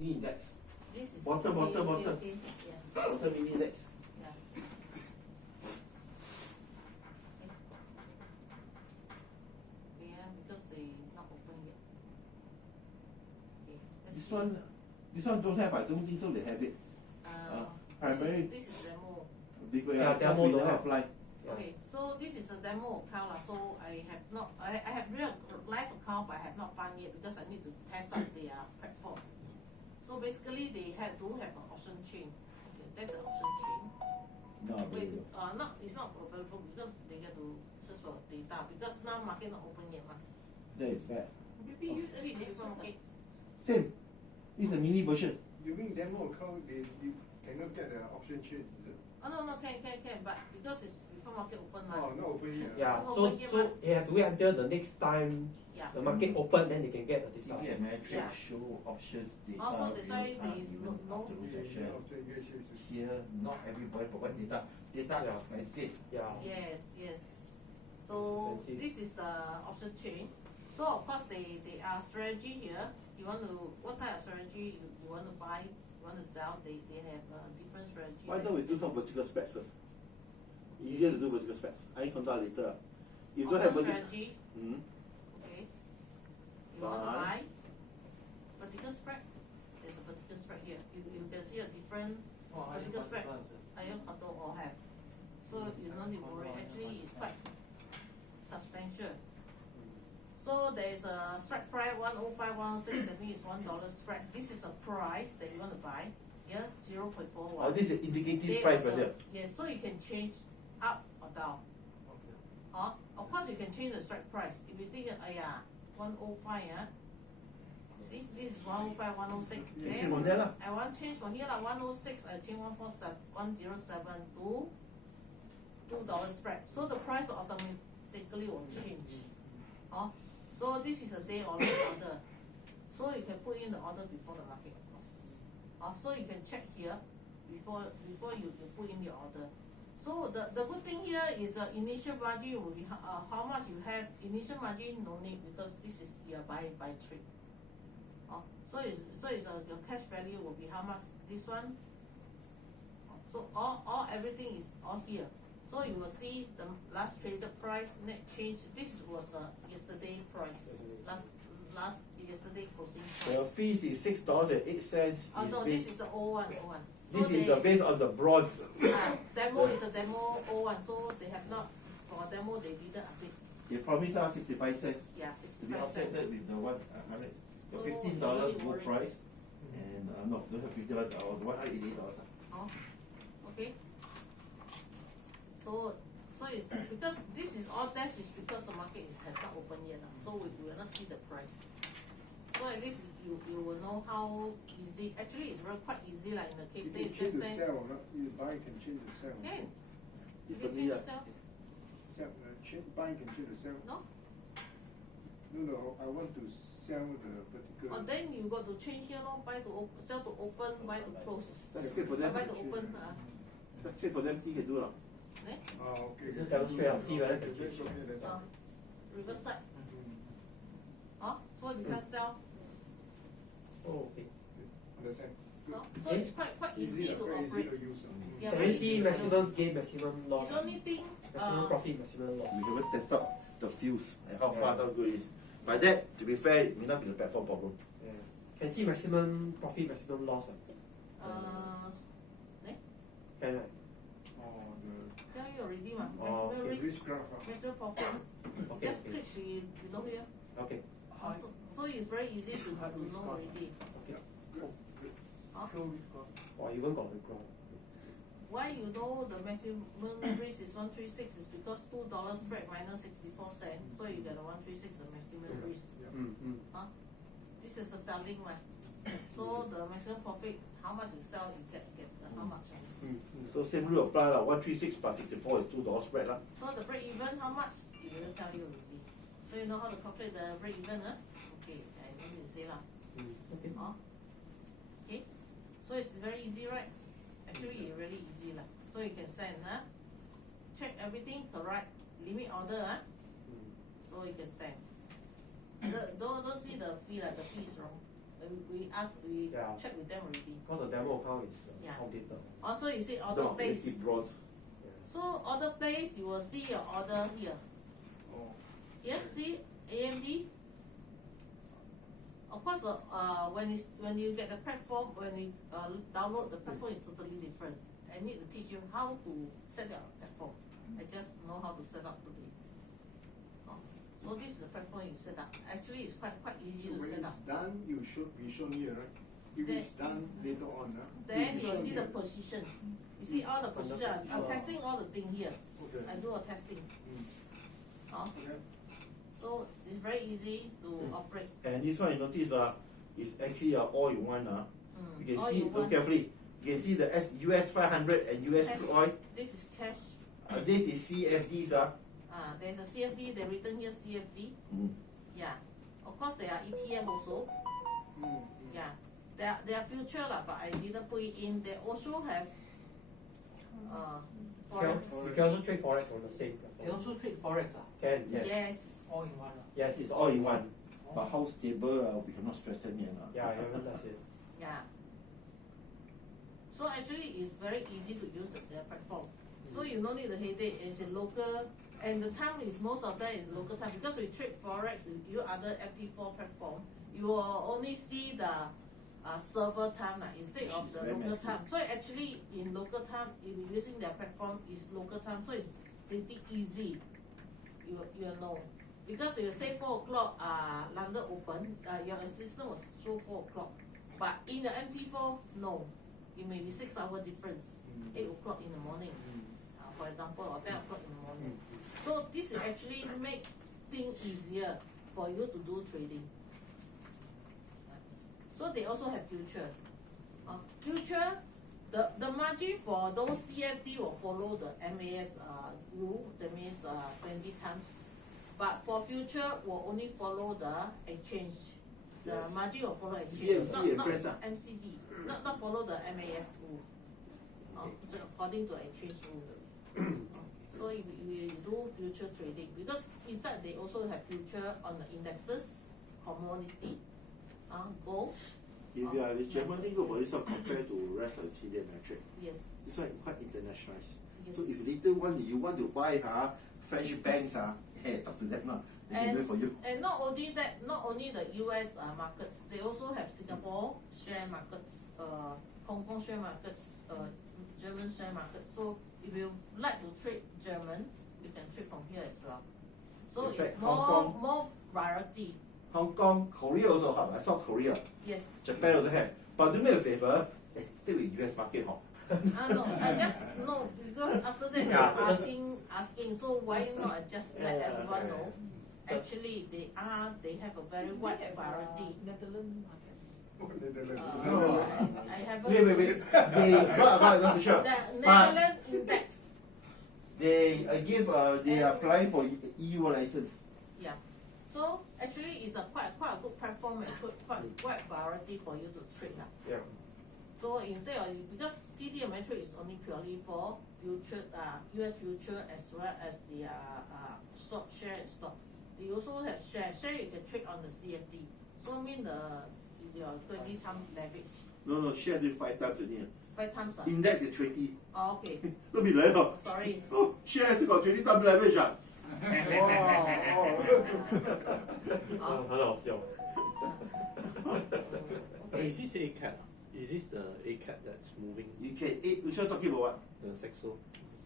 mini index. This is Bottom. Yeah. Bottom mini index. Yeah. Yeah, because they not open yet. Okay. This one don't have. I don't think so. They have it. This is demo. Because Yeah, demo we don't never have. apply. Okay, so this is a demo account lah. So I have real live account, but I have not found yet because I need to test out their platform. So basically, they do have an option chain. Okay, that's an option chain. It's not available because they get to search for data because now market not open yet. That is bad. Maybe use This is SPX before first. market. Same. This is a mini version. You mean demo account, you cannot get the option chain, is it? Oh no, can, but because it's before market open Oh, not open yet. Yeah, Not so open yet, you have to wait until the next time Yeah. the market open, then they can get the data. TV and metric Yeah. show options data. Also, that's why real time, they even no- after recession. Yes. Here, not everybody provide data. Data Yeah. is expensive. Yeah. Yes. So Expensive. this is the option chain. So of course they are strategy here. You want to what type of strategy you want to buy, you want to sell. They have different strategy. Why don't we do some vertical spreads first? Easier to do vertical spreads. I can conduct later. You don't have vertical. strategy. Okay. You want to Buy. buy vertical spread. There's a vertical spread here. You can see a different vertical spread. Ayurveda all have. So you don't need to worry. Actually, it's quite substantial. So there is a strike price 105, 106. That means $1 spread. This is a price that you want to buy. Yeah, 0.41. Oh, this is indicative Day price, order. brother. Yes, so you can change up or down. Of course you can change the strike price. If you think, 105, see, this is 105, 106. You Then change from there lah. I want change from here 106. I change 107 to $2 spread. So the price automatically will change. So this is a day order. So you can put in the order before the market opens. So you can check here before you put in your order. So the good thing here is initial margin will be how much you have. Initial margin no need because this is your buy trade. So your cash value will be how much this one. So all everything is all here. So you will see the last traded price, net change. This was yesterday price. Last yesterday closing price. The fees is $6.08. No, this is the 01. This is based on the bronze. Demo is a demo 01, so they have not for demo they didn't update. They promised us 65 cents. Yeah, To be 65 offset cents. with the $100, the So, $15 you gold worry. price, and no, don't have $50, $188. Okay. So it's because this is all dash is because the market has not opened yet. So we will not see the price. So at least you will know how easy. Actually, it's quite easy in the case. You They can change just the sell or not? You buy can change the sell. can. You can Differently, change the sell. Buy can change the sell. No. No, I want to sell the vertical. Then you got to change here, no? Buy to open, sell to open, buy to close. That's good for them. Buy to open. That's it for them, see can do it. Okay. Just demonstrate, see whether can change. Reverse side. So you can sell. Oh, okay. Understand. So it's quite easy to very operate. easy to use. Yeah, Can very you see easy. maximum gain, maximum loss? It's only thing. Maximum profit, maximum loss. We haven't test out the fuse and how fast, how good it is. By that, to be fair, it may not be the platform problem. Yeah. Can see maximum profit, maximum loss. Can right? Tell you already, Oh, maximum okay. risk, Risk graph. maximum profit. Okay, Just okay. click below here. Okay. So it's very easy to know already. Okay. Huh? Even got the ground. Why you know the maximum risk is 136 is because $2 spread minus 64 cents. So you get a 136 the maximum risk. This is a selling one. So the maximum profit, how much you sell, you get how much. So same rule apply lah. 136 plus 64 is $2 spread lah. So the break even, how much? It will tell you already. So you know how to calculate the break even, Okay, I need to say lah. Okay. Okay. So it's very easy, right? Actually, it's really easy lah. So you can send, check everything correct, limit order, So you can send. Don't see the fee, the fee is wrong. we Yeah. check with them already. Because the demo account is Yeah. outdated. Also, you see order No, they place. keep bronze. Yeah. So order place, you will see your order here. Oh. Here, see AMD. Of course, when you get the platform, when you download the platform is totally different. I need to teach you how to set up a platform. I just know how to set up today. So this is the platform you set up. Actually, it's quite easy So to when set up. it's done, you shown here, right? If Then- it's done later on, Then be you will shown see the here. position. You see all the position. I'm testing all the thing here. Okay. I do a testing. Mm. Okay. So it's very easy to operate. And this one you notice is actually all-in-one. You can All see, in look one. carefully. You can see the US 500 and US Cash. crude oil. This is cash. This is CFDs. There's a CFD. They written here CFD. Mm. Yeah. Of course, there are ETF also. Mm. Yeah. They are future lah, but I didn't put it in. They also have forex. You can also trade forex on the same They platform. also trade forex, Can, Yes. Yes. all in one. Yes, It's all-in-one. But how stable, we cannot stress it yet. Yeah, you haven't touched it. Yeah. So actually, it's very easy to use their platform. So you no need the headache. It's a local, and the time is most of that is local time because we trade forex. You other FT4 platform, you will only see the server time instead of Which is the very local messy. time. So actually, in local time, if you're using their platform, is local time. So it's pretty easy. You know. Because you say 4 o'clock, London open, your system will show 4 o'clock. But in the MT4, no. It may be 6 hour difference, 8 o'clock in the morning, for example, or 10 o'clock in the morning. So this will actually make things easier for you to do trading. So they also have future. Future, the margin for those CFD will follow the MAS rule, that means 20 times. But for future, will only follow the exchange. The Yes. margin will follow exchange, CMC not and friends, MCD, not follow the MAS rule. So according to exchange rule. So if you do future trading, because inside they also have future on the indexes, commodity, gold. If you are the German thing about this one compared to rest of the TD metric, Yes. this one quite internationalized. Yes. So if later you want to buy French banks, hey, talk to them now. They can do it for you. And not only that, not only the US markets, they also have Singapore share markets, Hong Kong share markets, German share markets. So if you like to trade German, you can trade from here as well. So In it's fact, Hong Kong- more variety. Hong Kong, Korea also have. I saw Korea. Yes. Japan also have. But do me a favor, stay with US market, No, I just no because after that Yeah, you're just- asking. So why not I just let Yeah, everyone yeah, know? yeah. Actually, they have a very wide variety. Netherlands market. I haven't. Wait. They not too sure. The But Netherlands index. they they are applying for EU license. Yeah. So actually, it's quite a good platform and quite wide variety for you to trade lah. Yeah. So instead of because TD Ameritrade is only purely for future, US future as well as the stock share and stock. They also have share. Share you can trade on the CFD. So mean your 20 times leverage. No, share do 5 times only. 5 times Index is 20. Oh, okay. Don't be like that. Sorry. Oh, share has got 20 times leverage. Oh, 很好笑。 okay. Is this ACAT? Is this the ACAT that's moving You can, which one talking about what? the Saxo?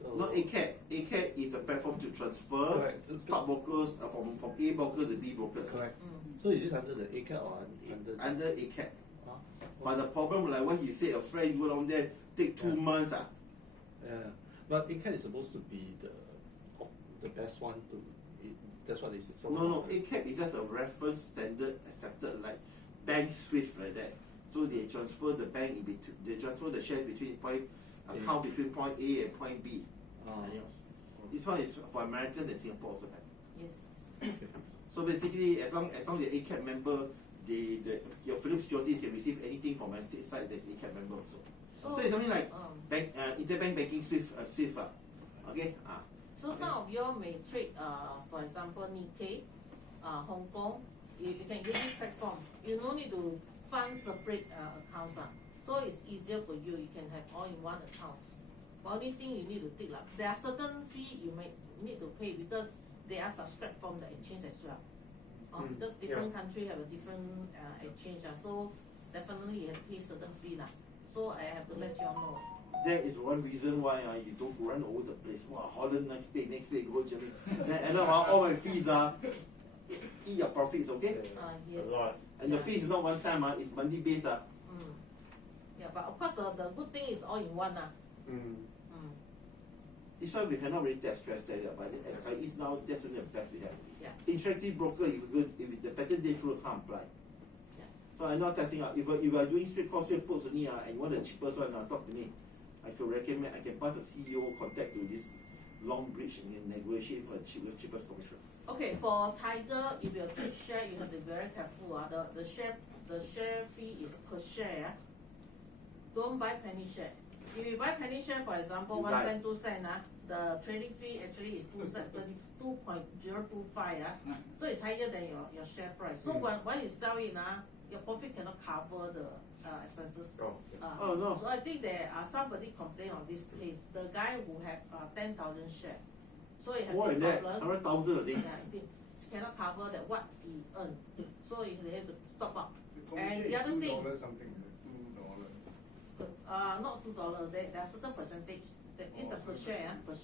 So Not ACAT. ACAT is a platform to transfer Correct. stockbrokers from A brokers to B brokers. Correct. Mm. So is this under the ACAT or under? Under ACAT. Ah, But the problem, like what he said, a friend go down there, take 2 Yeah. months. Yeah, but ACAT is supposed to be the best one to. That's what they said. So No, ACAT is just a reference standard accepted like bank SWIFT like that. So they transfer the bank in between, they transfer the shares between account between point A and point B. Ah, And else. This one is for Americans and Singapore also have. Yes. So basically, as long the ACAT member, your Philips Securities can receive anything from a state side that's ACAT member also. So it's something like bank interbank banking SWIFT. Okay. So some of you all may trade, for example, Nikkei, Hong Kong. You can use this platform. You no need to fund separate accounts. So it's easier for you. You can have all in one accounts. But only thing you need to take there are certain fee you may need to pay because they are subscribed from the exchange as well. Because different country have a different exchange. So definitely you have to pay certain fee So I have to let you all know. That is one reason why you don't run all the place. Wow, Holland next week go Germany. And all my fees eat your profits, okay? Yes. And the fees is not one time, it's monthly based. Yeah, but of course the good thing is all in one. This one we cannot really take stress there, but as I is now, that's only the best we have. Yeah. Interactive broker, if the pattern day through can't apply. Yeah. So I'm not testing out. If you are doing straight cost rate quotes only and you want the cheapest one, talk to me. I could recommend, I can pass the CEO contact to this Long Bridge and negotiate for the cheapest commission. Okay, for Tiger, if you take share, you have to be very careful. The share fee is per share. Don't buy penny share. If you buy penny share, for example, 1 cent, 2 cent, the trading fee actually is 2 cent, 2.025. So it's higher than your share price. So when you sell it, your profit cannot cover the expenses. Oh no. So I think there are somebody complain on this case. The guy who had 10,000 shares. So he had More this than that, problem. 100,000 a day. Yeah, I think it cannot cover that what he earned. So they have to stop up. The And commission the other is thing, $2 something, $2. not $2. There are certain percentage. That is a per share, per share.